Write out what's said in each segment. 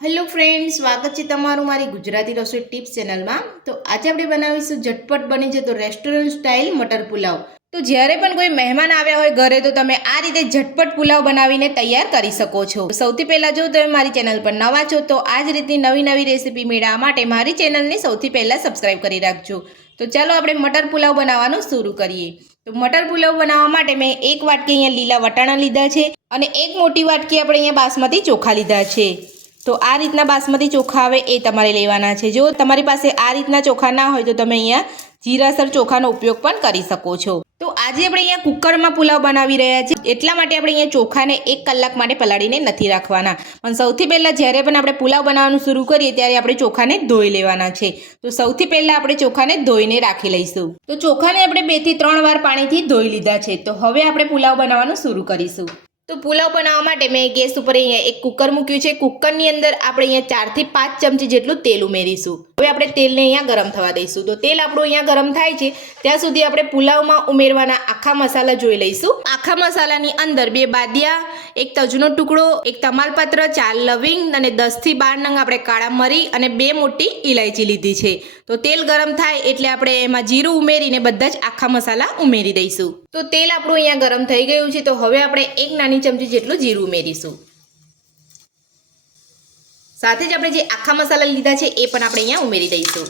Hello friend, સ્વાગત છે તમારું મારી ગુજરાતી રસોઈ ટિપ્સ ચેનલમાં। તો આજે આપણે બનાવીશું ઝટપટ બની જતો રેસ્ટોરન્ટ સ્ટાઇલ મટર પુલાવ। તો જ્યારે પણ કોઈ મહેમાન આવ્યા હોય ઘરે તો તમે આ રીતે ઝટપટ પુલાવ બનાવીને તૈયાર કરી શકો છો। સૌથી પહેલાં જો તમે મારી ચેનલ પર નવા છો તો આ જ રીતની નવી રેસીપી મેળવવા માટે મારી ચેનલને સૌથી પહેલાં સબસ્ક્રાઈબ કરી રાખજો। તો ચાલો આપણે મટર પુલાવ બનાવવાનું શરૂ કરીએ। તો મટર પુલાવ બનાવવા માટે મેં એક વાટકી અહીંયા લીલા વટાણા લીધા છે અને એક મોટી વાટકી આપણે અહીંયા બાસમતી ચોખા લીધા છે। તો આ રીતના બાસમતી ચોખા આવે એ તમારે લેવાના છે। જો તમારી પાસે આ રીતના ચોખા ના હોય તો તમે અહીંયા જીરાસર ચોખાનો ઉપયોગ પણ કરી શકો છો। તો આજે આપણે અહીંયા કુકરમાં પુલાવ બનાવી રહ્યા છીએ, એટલા માટે આપણે અહીંયા ચોખાને 1 કલાક માટે પલાળીને નથી રાખવાના। પણ સૌથી પહેલાં જ્યારે પણ આપણે પુલાવ બનાવવાનું શરૂ કરીએ ત્યારે આપણે ચોખાને ધોઈ લેવાના છે। તો સૌથી પહેલાં આપણે ચોખાને ધોઈને રાખી લઈશું। તો ચોખાને આપણે 2 થી 3 વાર પાણીથી ધોઈ લીધા છે। તો હવે આપણે પુલાવ બનાવવાનું શરૂ કરીશું। તો પુલાવ બનાવવા માટે મેં ગેસ ઉપર અહીંયા એક કુકર મૂક્યું છે। કુકરની અંદર આપણે અહીંયા 4 થી 5 ચમચી જેટલું તેલ ઉમેરીશું। હવે આપણે તેલને અહીંયા ગરમ થવા દઈશું। તો તેલ આપણું અહીંયા ગરમ થાય છે ત્યાં સુધી આપણે પુલાવમાં ઉમેરવાના આખા મસાલા જોઈ લઈશું। આખા મસાલાની અંદર 2 બાદિયા, એક તજનો ટુકડો, એક તમાલપત્ર, 4 લવિંગ અને 10 થી 12 નંગ આપણે કાળા મરી અને 2 મોટી ઇલાયચી લીધી છે। તો તેલ ગરમ થાય એટલે આપણે એમાં જીરું ઉમેરીને બધા જ આખા મસાલા ઉમેરી દઈશું। તો તેલ આપણું અહીંયા ગરમ થઈ ગયું છે। તો હવે આપણે 1 નાની ચમચી જેટલું જીરું ઉમેરીશું। સાથે જ આપણે જે આખા મસાલા લીધા છે એ પણ આપણે અહીંયા ઉમેરી દઈશું।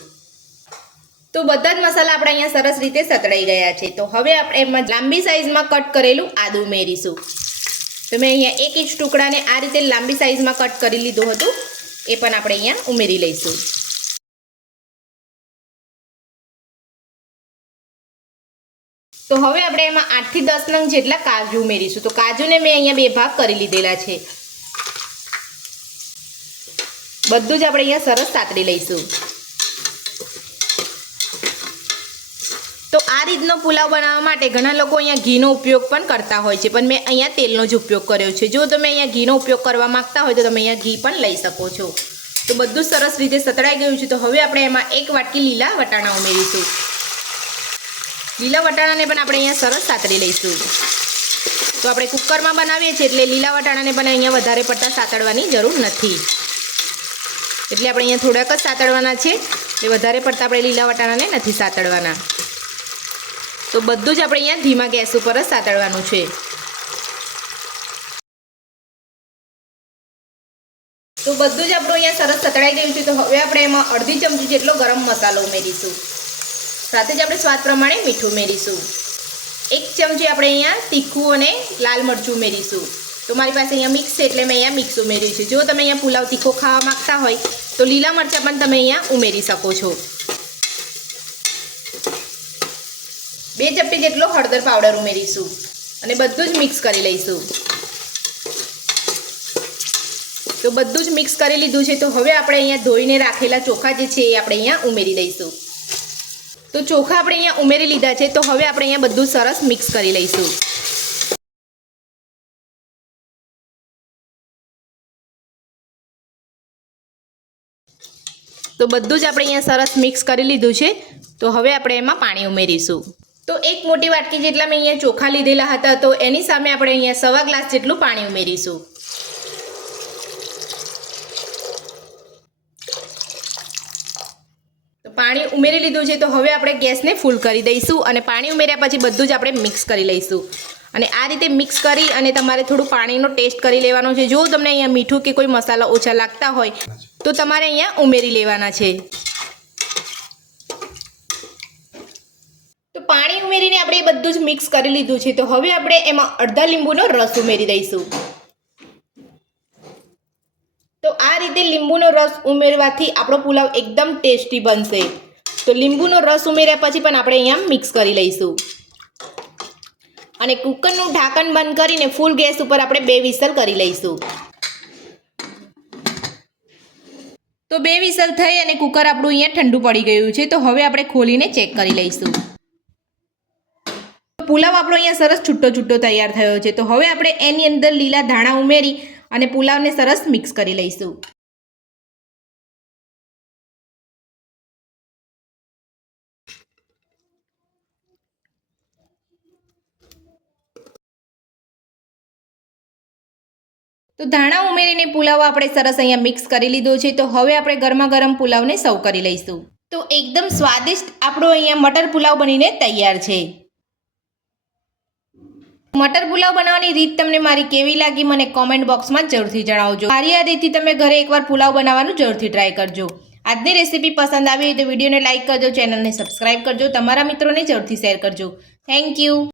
તો બધા જ મસાલા આપણે અહીંયા સરસ રીતે સતળાઈ ગયા છે। તો હવે આપણે એમાં લાંબી સાઈઝમાં કટ કરેલું આદું ઉમેરીશું। તો મેં અહીંયા 1 ઇંચ ટુકડાને આ રીતે લાંબી સાઈઝમાં કટ કરી લીધું હતું, એ પણ આપણે અહીંયા ઉમેરી લઈશું। તો હવે આપણે એમાં 8 થી 10 નંગ જેટલા કાજુ ઉમેરીશું। તો કાજુને મેં અહીંયા 2 ભાગ કરી લીધેલા છે। બધું જ આપણે અહીંયા સરસ સાતળી લઈશું। તો આ રીતનો પુલાવ બનાવવા માટે ઘણા લોકો અહીંયા ઘીનો ઉપયોગ પણ કરતા હોય છે, પણ મેં અહીંયા તેલનો જ ઉપયોગ કર્યો છે। જો તમે અહીંયા ઘીનો ઉપયોગ કરવા માંગતા હોય તો તમે અહીંયા ઘી પણ લઈ શકો છો। તો બધું સરસ રીતે સતળાઈ ગયું છે। તો હવે આપણે એમાં 1 વાટકી લીલા વટાણા ઉમેરીશું। લીલા વટાણાને પણ આપણે અહીંયા સરસ સાતળી લઈશું। તો આપણે કુકરમાં બનાવીએ છીએ એટલે લીલા વટાણાને પણ અહીંયા વધારે પડતા સાતળવાની જરૂર નથી, એટલે આપણે અહીંયા થોડાક જ સાતળવાના છે, એટલે વધારે પડતા આપણે લીલા વટાણાને નથી સાતળવાના। તો બધું જ આપણે અહીંયા ધીમા ગેસ ઉપર જ સાતળવાનું છે। તો બધું જ આપણું અહીંયા સરસ સતળાઈ ગયું છે। તો હવે આપણે એમાં અડધી ચમચી જેટલો ગરમ મસાલો ઉમેરીશું। સાથે જ આપણે સ્વાદ પ્રમાણે મીઠું ઉમેરીશું। 1 ચમચી આપણે અહીંયા તીખું અને લાલ મરચું ઉમેરીશું। તો મારી પાસે અહીંયા મિક્સ છે એટલે મેં અહીંયા મિક્સ ઉમેર્યું છે। જો તમે અહીંયા પુલાવ તીખો ખાવા માંગતા હોય તો લીલા મરચાં પણ તમે અહીંયા ઉમેરી શકો છો। 2 ચપટી જેટલો હળદર પાવડર ઉમેરીશું અને બધું જ મિક્સ કરી લઈશું। તો બધું જ મિક્સ કરી લીધું છે। તો હવે આપણે અહીંયા ધોઈને રાખેલા ચોખા જે છે એ આપણે અહીંયા ઉમેરી દઈશું। તો ચોખા આપણે અહીંયા ઉમેરી લીધા છે। તો હવે આપણે અહીંયા બધું સરસ મિક્સ કરી લઈશું। તો બધું જ આપણે અહીંયા સરસ મિક્સ કરી લીધું છે। તો હવે આપણે એમાં પાણી ઉમેરીશું। તો 1 મોટી વાટકી જેટલા મેં અહીંયા ચોખા લીધેલા હતા, તો એની સામે આપણે અહીંયા 1/4 ગ્લાસ જેટલું પાણી ઉમેરીશું। તો પાણી ઉમેરી લીધું છે। તો હવે આપણે ગેસને ફૂલ કરી દઈશું અને પાણી ઉમેર્યા પછી બધું જ આપણે મિક્સ કરી લઈશું। અને આ રીતે મિક્સ કરી અને તમારે થોડું પાણીનો ટેસ્ટ કરી લેવાનો છે। જો તમને અહીંયા મીઠું કે કોઈ મસાલા ઓછા લાગતા હોય તો તમારે અહીંયા ઉમેરી લેવાના છે। તો પાણી ઉમેરીને આપણે બધું જ મિક્સ કરી લીધું છે। તો હવે આપણે એમાં અડધા લીંબુનો રસ ઉમેરી દઈશું। તો આ રીતે લીંબુનો રસ ઉમેરવાથી આપણો પુલાવ એકદમ ટેસ્ટી બનશે। તો લીંબુનો રસ ઉમેર્યા પછી પણ આપણે અહીંયા મિક્સ કરી લઈશું અને કુકરનું ઢાંકણ બંધ કરીને ફૂલ ગેસ ઉપર આપણે 2 વિસલ કરી લઈશું। તો 2 વિસલ થઈ અને કુકર આપણું અહીંયા ઠંડુ પડી ગયું છે। તો હવે આપણે ખોલીને ચેક કરી લઈશું। પુલાવ આપણો અહીંયા સરસ છૂટો તૈયાર થયો છે। તો હવે આપણે એની અંદર લીલા ધાણા ઉમેરી અને પુલાવને સરસ મિક્સ કરી લઈશું। તો ધાણા ઉમેરીને પુલાવ આપણે સરસ અહીંયા મિક્સ કરી લીધો છે. તો હવે આપણે ગરમા ગરમ પુલાવને સર્વ કરી લઈશું. તો એકદમ સ્વાદિષ્ટ આપણો અહીંયા મટર પુલાવ બનીને તૈયાર છે. મટર પુલાવ બનાવવાની રીત તમને મારી કેવી લાગી મને કોમેન્ટ બોક્સમાં જરૂરથી જણાવજો. મારી આ રીતથી તમે ઘરે એકવાર પુલાવ બનાવવાનું જરૂરથી ટ્રાય કરજો. આજની રેસીપી પસંદ આવી હોય તો વિડીયોને લાઇક કરજો, ચેનલને સબસ્ક્રાઇબ કરજો, તમારા મિત્રોને જરૂરથી શેર કરજો. Thank you.